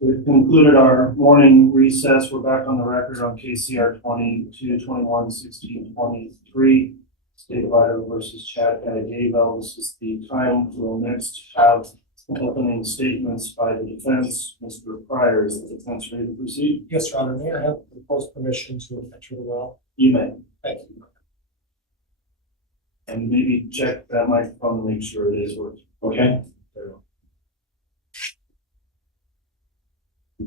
We've concluded our morning recess. We're back on the record on KCR 22-21-16-23, State of Idaho versus Chad Daybell. This is the time we'll next have opening statements by the defense. Mr. Pryor, is the defense ready to proceed? Yes, Your Honor. May I have the post permission to enter the well? You may. Thank you. And maybe check that microphone to make sure it is working. Okay.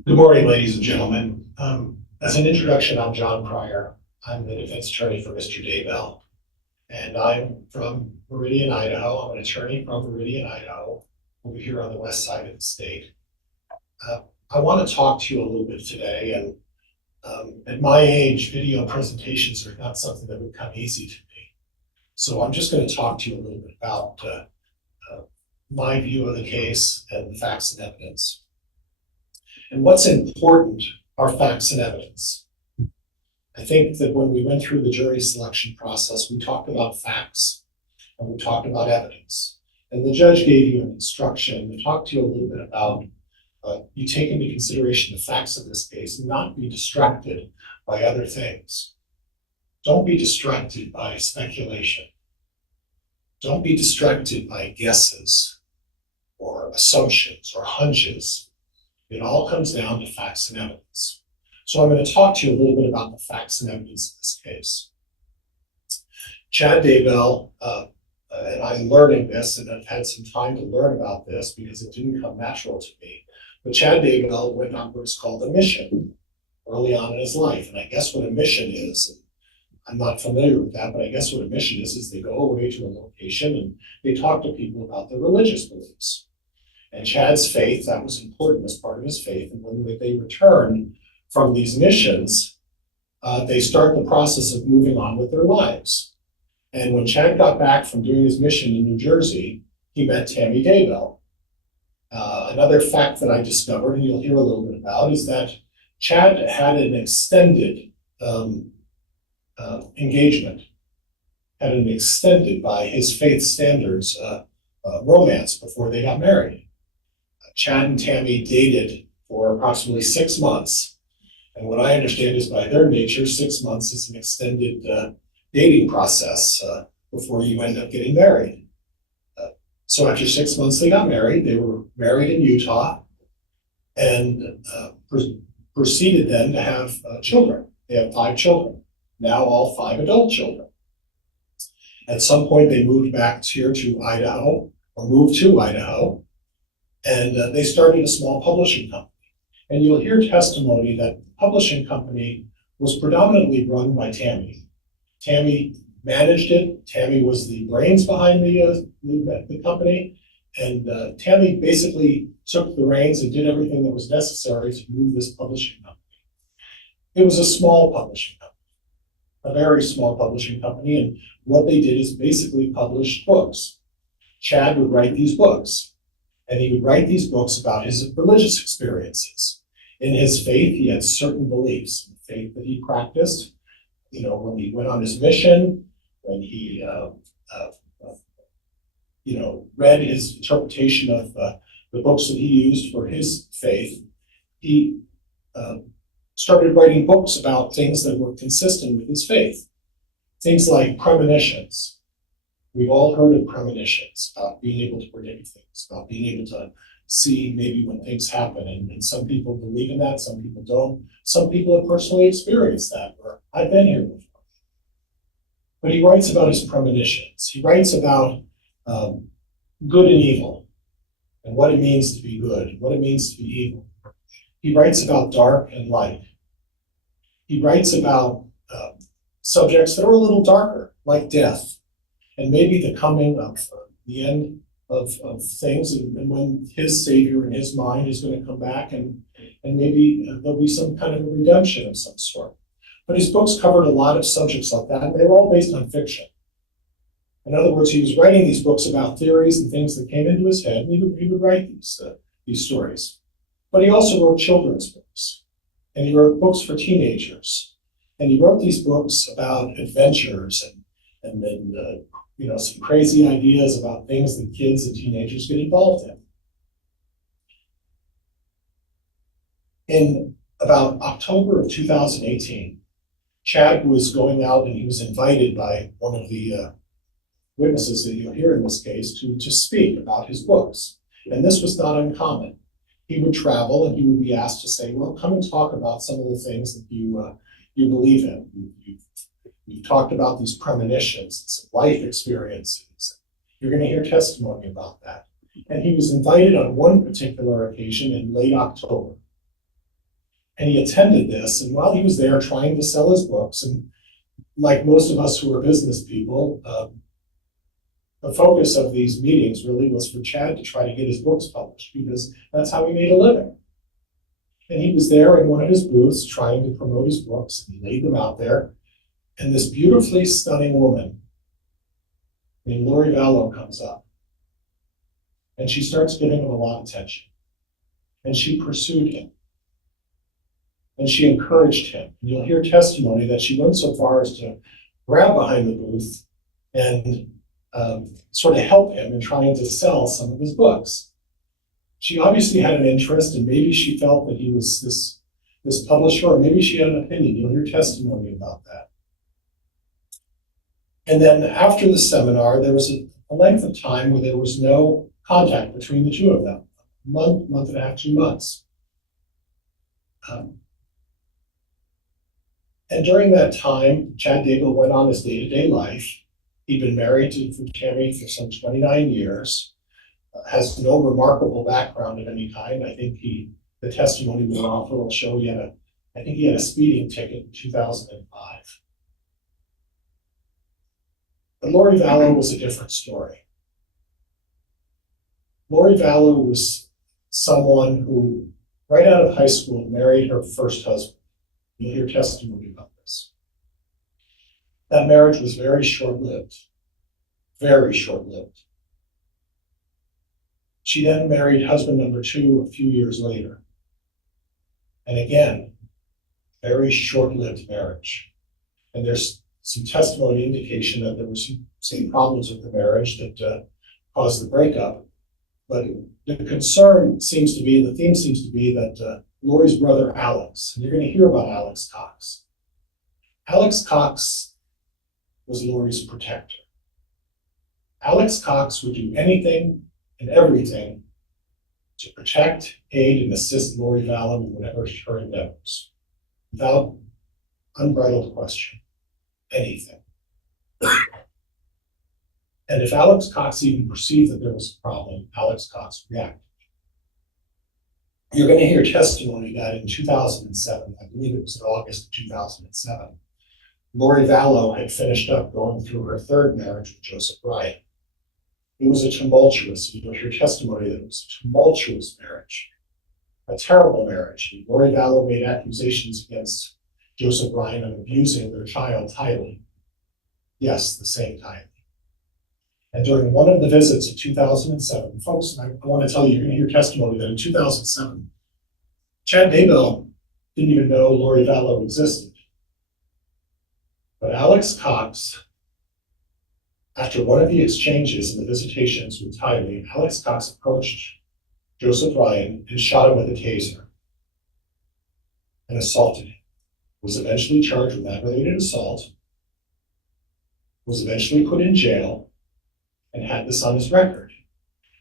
Good morning, ladies and gentlemen. As an introduction, I'm John Pryor. I'm the defense attorney for Mr. Daybell, and I'm from Meridian, Idaho. I'm an attorney from Meridian, Idaho, over here on the west side of the state. I want to talk to you a little bit today, and at my age, video presentations are not something that would come easy to me. So I'm just going to talk to you a little bit about my view of the case and the facts and evidence. And what's important are facts and evidence. I think that when we went through the jury selection process, we talked about facts and we talked about evidence. And the judge gave you an instruction to talk to you a little bit about you take into consideration the facts of this case and not be distracted by other things. Don't be distracted by speculation. Don't be distracted by guesses or assumptions or hunches. It all comes down to facts and evidence. So I'm going to talk to you a little bit about the facts and evidence in this case. Chad Daybell, and I'm learning this, and I've had some time to learn about this because it didn't come natural to me. But Chad Daybell went on what's called a mission early on in his life. And I guess what a mission is, and I'm not familiar with that, but I guess what a mission is they go away to a location and they talk to people about their religious beliefs. And Chad's faith, that was important as part of his faith. And when they return from these missions, they start the process of moving on with their lives. And when Chad got back from doing his mission in New Jersey, he met Tammy Daybell. Another fact that I discovered, and you'll hear a little bit about, is that Chad had an extended engagement, had an extended by his faith standards romance before they got married. Chad and Tammy dated for approximately 6 months. And what I understand is by their nature, 6 months is an extended dating process before you end up getting married. So after 6 months, they got married. They were married in Utah and proceeded then to have children. They have 5 children, now all 5 adult children. At some point, they moved back here to Idaho, or moved to Idaho, and they started a small publishing company. And you'll hear testimony that the publishing company was predominantly run by Tammy. Tammy managed it. Tammy was the brains behind the company. And Tammy basically took the reins and did everything that was necessary to move this publishing company. It was a small publishing company, a very small publishing company. And what they did is basically publish books. Chad would write these books. And he would write these books about his religious experiences. In his faith, he had certain beliefs, the faith that he practiced. You know, when he went on his mission, when he, read his interpretation of the books that he used for his faith, he started writing books about things that were consistent with his faith. Things like premonitions. We've all heard of premonitions, about being able to predict things, about being able to see maybe when things happen. And some people believe in that, some people don't. Some people have personally experienced that, or I've been here before. But he writes about his premonitions. He writes about good and evil, and what it means to be good, what it means to be evil. He writes about dark and light. He writes about subjects that are a little darker, like death. And maybe the coming of the end of things, and when his Savior in his mind is going to come back, and maybe there'll be some kind of a redemption of some sort. But his books covered a lot of subjects like that, and they were all based on fiction. In other words, he was writing these books about theories and things that came into his head, and he would write these stories. But he also wrote children's books, and he wrote books for teenagers. And he wrote these books about adventures and then some crazy ideas about things that kids and teenagers get involved in. In about October of 2018, Chad was going out and he was invited by one of the witnesses that you'll hear in this case to speak about his books. And this was not uncommon. He would travel and he would be asked to say, well, come and talk about some of the things that you believe in. You've talked about these premonitions, some life experiences. You're going to hear testimony about that. And he was invited on one particular occasion in late October. And he attended this, and while he was there trying to sell his books, and like most of us who are business people, the focus of these meetings really was for Chad to try to get his books published, because that's how he made a living. And he was there in one of his booths trying to promote his books, and he laid them out there. And this beautifully stunning woman named Lori Vallow comes up. And she starts giving him a lot of attention. And she pursued him. And she encouraged him. And you'll hear testimony that she went so far as to grab behind the booth and sort of help him in trying to sell some of his books. She obviously had an interest, and maybe she felt that he was this publisher, or maybe she had an opinion. You'll hear testimony about that. And then after the seminar, there was a length of time where there was no contact between the two of them, a month and a half, 2 months. And during that time, Chad Daybell went on his day-to-day life. He'd been married to Tammy for some 29 years, has no remarkable background of any kind. I think the testimony we'll offer will show I think he had a speeding ticket in 2005. But Lori Vallow was a different story. Lori Vallow was someone who, right out of high school, married her first husband. You'll hear testimony about this. That marriage was very short-lived, very short-lived. She then married husband number 2 a few years later. And again, very short-lived marriage. And there's some testimony indication that there were some problems with the marriage that caused the breakup. But the concern seems to be, the theme seems to be that Lori's brother, Alex, and you're going to hear about Alex Cox. Alex Cox was Lori's protector. Alex Cox would do anything and everything to protect, aid, and assist Lori Vallow in whatever her endeavors, without unbridled question, anything. And if Alex Cox even perceived that there was a problem, Alex Cox reacted. You're going to hear testimony that in 2007, I believe it was in August of 2007, Lori Vallow had finished up going through her third marriage with Joseph Ryan. It was a tumultuous, you'll hear testimony that it was a tumultuous marriage, a terrible marriage. And Lori Vallow made accusations against Joseph Ryan of abusing their child, Tylee. Yes, the same Tylee. And during one of the visits in 2007, folks, I want to tell you, you're going to hear testimony that in 2007, Chad Daybell didn't even know Lori Vallow existed. But Alex Cox, after one of the exchanges and the visitations with Tylee, Alex Cox approached Joseph Ryan and shot him with a taser and assaulted him. Was eventually charged with aggravated assault, was eventually put in jail, and had this on his record.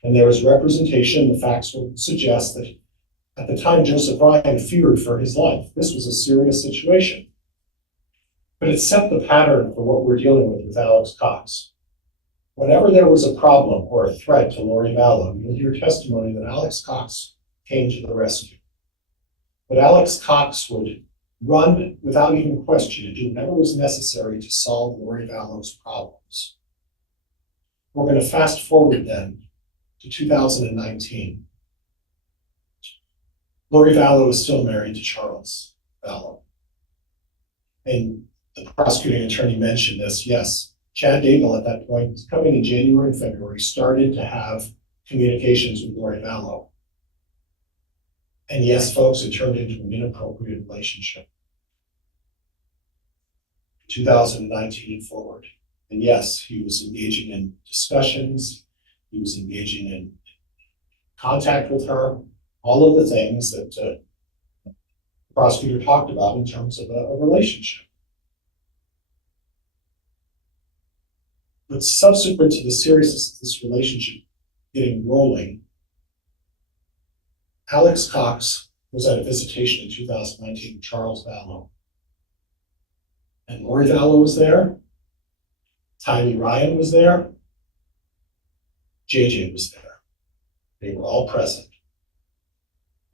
And there was representation, the facts would suggest that at the time Joseph Ryan feared for his life. This was a serious situation. But it set the pattern for what we're dealing with Alex Cox. Whenever there was a problem or a threat to Lori Vallow, you'll hear testimony that Alex Cox came to the rescue. But Alex Cox would run without even question and do whatever was necessary to solve Lori Vallow's problems. We're going to fast forward then to 2019. Lori Vallow is still married to Charles Vallow. And the prosecuting attorney mentioned this. Yes, Chad Daybell at that point, coming in January and February, started to have communications with Lori Vallow. And yes, folks, it turned into an inappropriate relationship. 2019 and forward. And yes, he was engaging in discussions, he was engaging in contact with her, all of the things that prosecutor talked about in terms of a relationship. But subsequent to the seriousness of this relationship getting rolling, Alex Cox was at a visitation in 2019 with Charles Vallow. And Lori Vallow was there, Tylee Ryan was there, JJ was there. They were all present.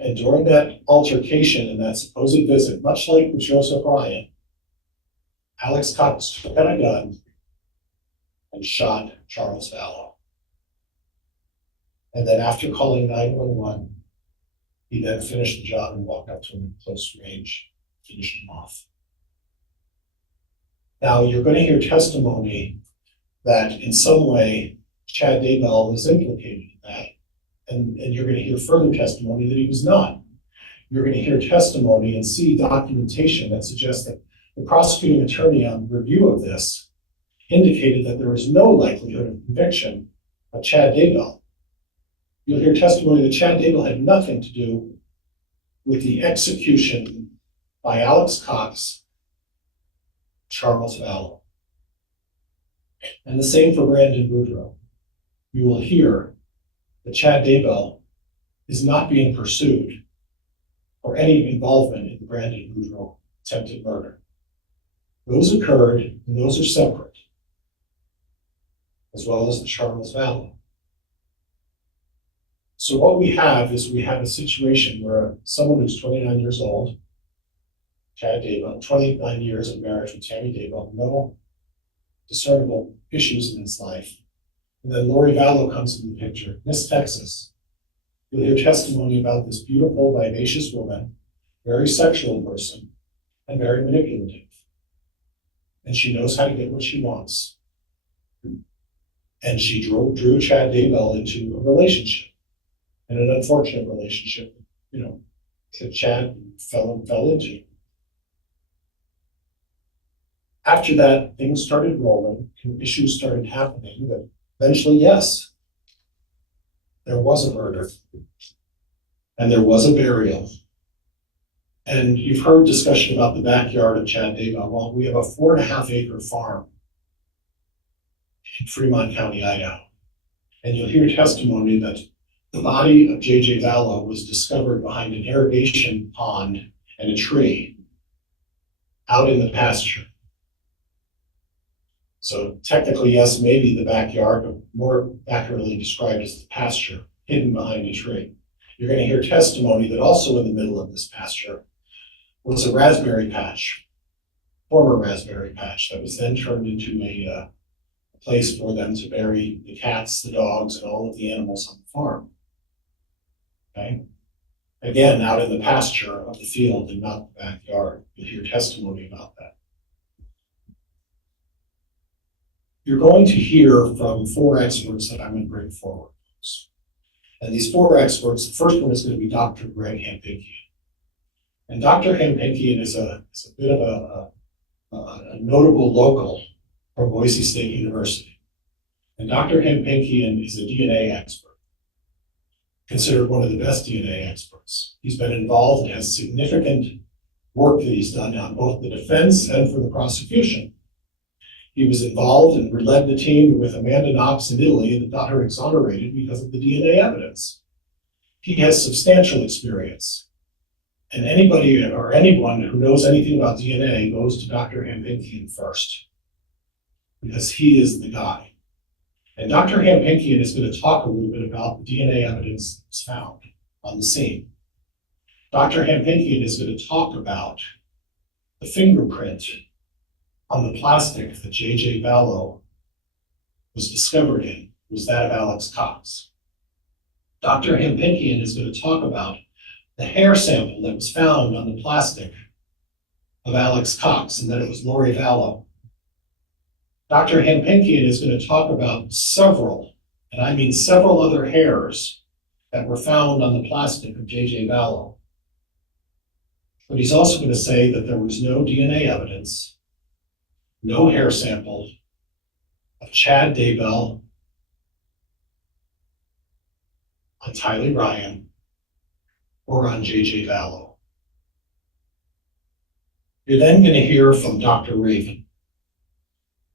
And during that altercation and that supposed visit, much like with Joseph Ryan, Alex Cox took out a gun and shot Charles Vallow. And then after calling 911, he then finished the job and walked up to him at close range, finished him off. Now, you're going to hear testimony that in some way Chad Daybell was implicated in that, and you're going to hear further testimony that he was not. You're going to hear testimony and see documentation that suggests that the prosecuting attorney on review of this indicated that there was no likelihood of conviction of Chad Daybell. You'll hear testimony that Chad Daybell had nothing to do with the execution by Alex Cox, Charles Vallow. And the same for Brandon Boudreaux. You will hear that Chad Daybell is not being pursued for any involvement in the Brandon Boudreaux attempted murder. Those occurred, and those are separate, as well as the Charles Vallow. So what we have is we have a situation where someone who's 29 years old, Chad Daybell, 29 years of marriage with Tammy Daybell, no discernible issues in his life. And then Lori Vallow comes into the picture, Miss Texas. You'll hear testimony about this beautiful, vivacious woman, very sexual person, and very manipulative. And she knows how to get what she wants. And she drew Chad Daybell into a relationship, and an unfortunate relationship, that Chad fell into. After that, things started rolling, issues started happening, but eventually, yes, there was a murder, and there was a burial. And you've heard discussion about the backyard of Chad Daybell. Well, we have a 4.5-acre farm in Fremont County, Idaho. And you'll hear testimony that the body of J.J. Vallow was discovered behind an irrigation pond and a tree out in the pasture. So technically, yes, maybe the backyard, but more accurately described as the pasture, hidden behind a tree. You're going to hear testimony that also in the middle of this pasture was a raspberry patch, former raspberry patch, that was then turned into a place for them to bury the cats, the dogs, and all of the animals on the farm. Okay? Again, out in the pasture of the field and not the backyard. You'll hear testimony about that. You're going to hear from 4 experts that I'm going to bring forward. And these 4 experts, the first one is going to be Dr. Greg Hampikian. And Dr. Hampikian is a bit of a notable local from Boise State University. And Dr. Hampikian is a DNA expert, considered one of the best DNA experts. He's been involved and has significant work that he's done on both the defense and for the prosecution. He was involved and led the team with Amanda Knox in Italy that got her exonerated because of the DNA evidence. He has substantial experience. And anybody or anyone who knows anything about DNA goes to Dr. Hampikian first, because he is the guy. And Dr. Hampikian is going to talk a little bit about the DNA evidence that's found on the scene. Dr. Hampikian is going to talk about the fingerprint on the plastic that J.J. Vallow was discovered in was that of Alex Cox. Dr. Hampikian is going to talk about the hair sample that was found on the plastic of Alex Cox, and that it was Lori Vallow. Dr. Hampikian is going to talk about several, and I mean several other hairs that were found on the plastic of J.J. Vallow. But he's also going to say that there was no DNA evidence, no hair sample of Chad Daybell on Tylee Ryan or on J.J. Vallow. You're then going to hear from Dr. Raven.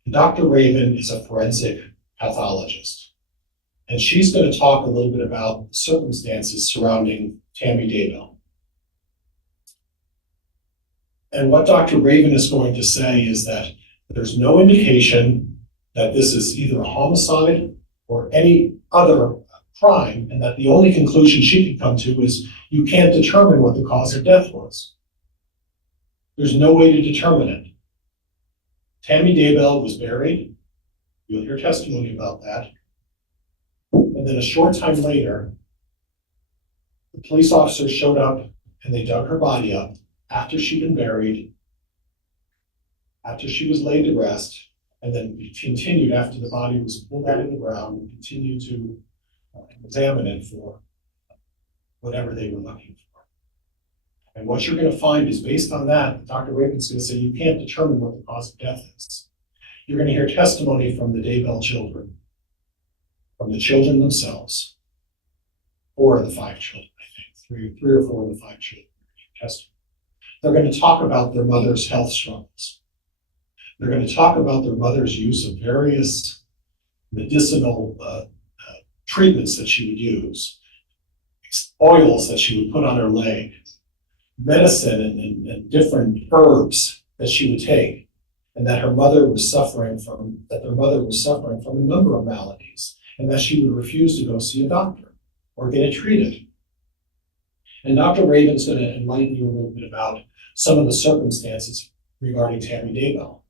Dr. Raven is a forensic pathologist, and she's going to talk a little bit about the circumstances surrounding Tammy Daybell. And what Dr. Raven is going to say is that there's no indication that this is either a homicide or any other crime, and that the only conclusion she can come to is you can't determine what the cause of death was. There's no way to determine it. Tammy Daybell was buried. You'll hear testimony about that. And then a short time later, the police officers showed up and they dug her body up after she'd been buried, after she was laid to rest, and then continued after the body was pulled out of the ground and continued to examine it for whatever they were looking for. And what you're going to find is based on that, Dr. Raven's going to say you can't determine what the cause of death is. You're going to hear testimony from the Daybell children, from the children themselves. 4 of the 5 children, I think, three or four of the 5 children testimony. They're going to talk about their mother's health struggles. They're going to talk about their mother's use of various medicinal treatments that she would use, oils that she would put on her leg, medicine and different herbs that she would take, and that her mother was suffering from, that their mother was suffering from a number of maladies, and that she would refuse to go see a doctor or get it treated. And Dr. Raven's going to enlighten you a little bit about some of the circumstances regarding Tammy Daybell.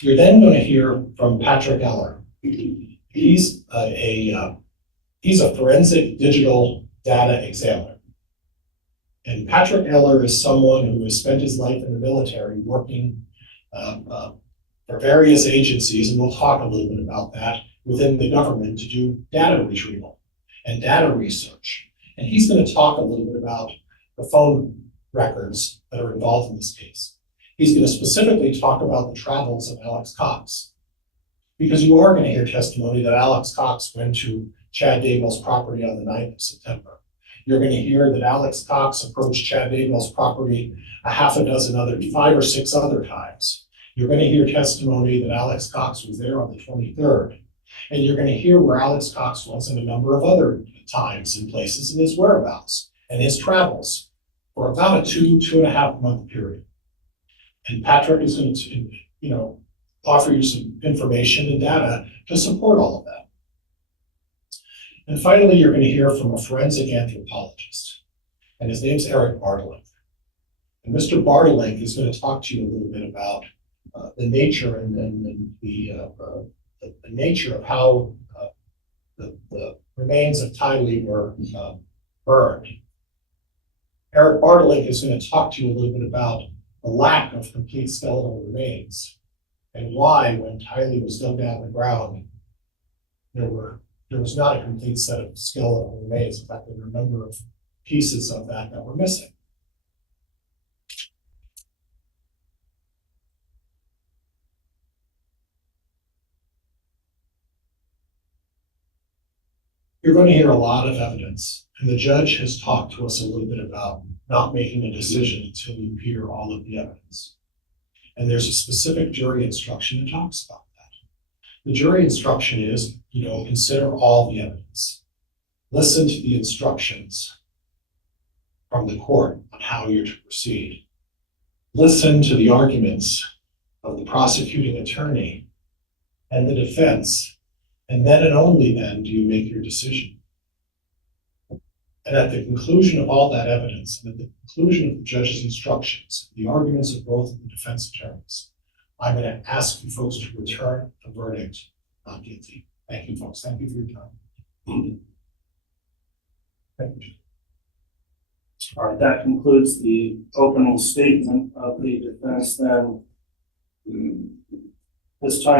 You're then going to hear from Patrick Eller. He's a forensic digital data examiner. And Patrick Eller is someone who has spent his life in the military working for various agencies, and we'll talk a little bit about that, within the government to do data retrieval and data research. And he's going to talk a little bit about the phone records that are involved in this case. He's going to specifically talk about the travels of Alex Cox, because you are going to hear testimony that Alex Cox went to Chad Daybell's property on the 9th of September. You're going to hear that Alex Cox approached Chad Daybell's property a half a dozen other, 5 or 6 other times. You're going to hear testimony that Alex Cox was there on the 23rd. And you're going to hear where Alex Cox was in a number of other times and places in his whereabouts and his travels for about a 2.5 month period. And Patrick is going to, offer you some information and data to support all of that. And finally, you're going to hear from a forensic anthropologist, and his name's Eric Bartlink. And Mr. Bartlink is going to talk to you a little bit about the nature and the nature of how the remains of Tylee were burned. Eric Bartlink is going to talk to you a little bit about the lack of complete skeletal remains, and why, when Tylee was dug down the ground, there was not a complete set of skeletal remains. In fact, there were a number of pieces of that were missing. You're going to hear a lot of evidence, and the judge has talked to us a little bit about not making a decision until you hear all of the evidence. And there's a specific jury instruction that talks about that. The jury instruction is, consider all the evidence. Listen to the instructions from the court on how you're to proceed. Listen to the arguments of the prosecuting attorney and the defense, and then and only then do you make your decision. And at the conclusion of all that evidence, and at the conclusion of the judge's instructions, the arguments of both of the defense attorneys, I'm going to ask you folks to return a verdict not guilty. Thank you, folks. Thank you for your time. Thank you. All right, that concludes the opening statement of the defense then. This time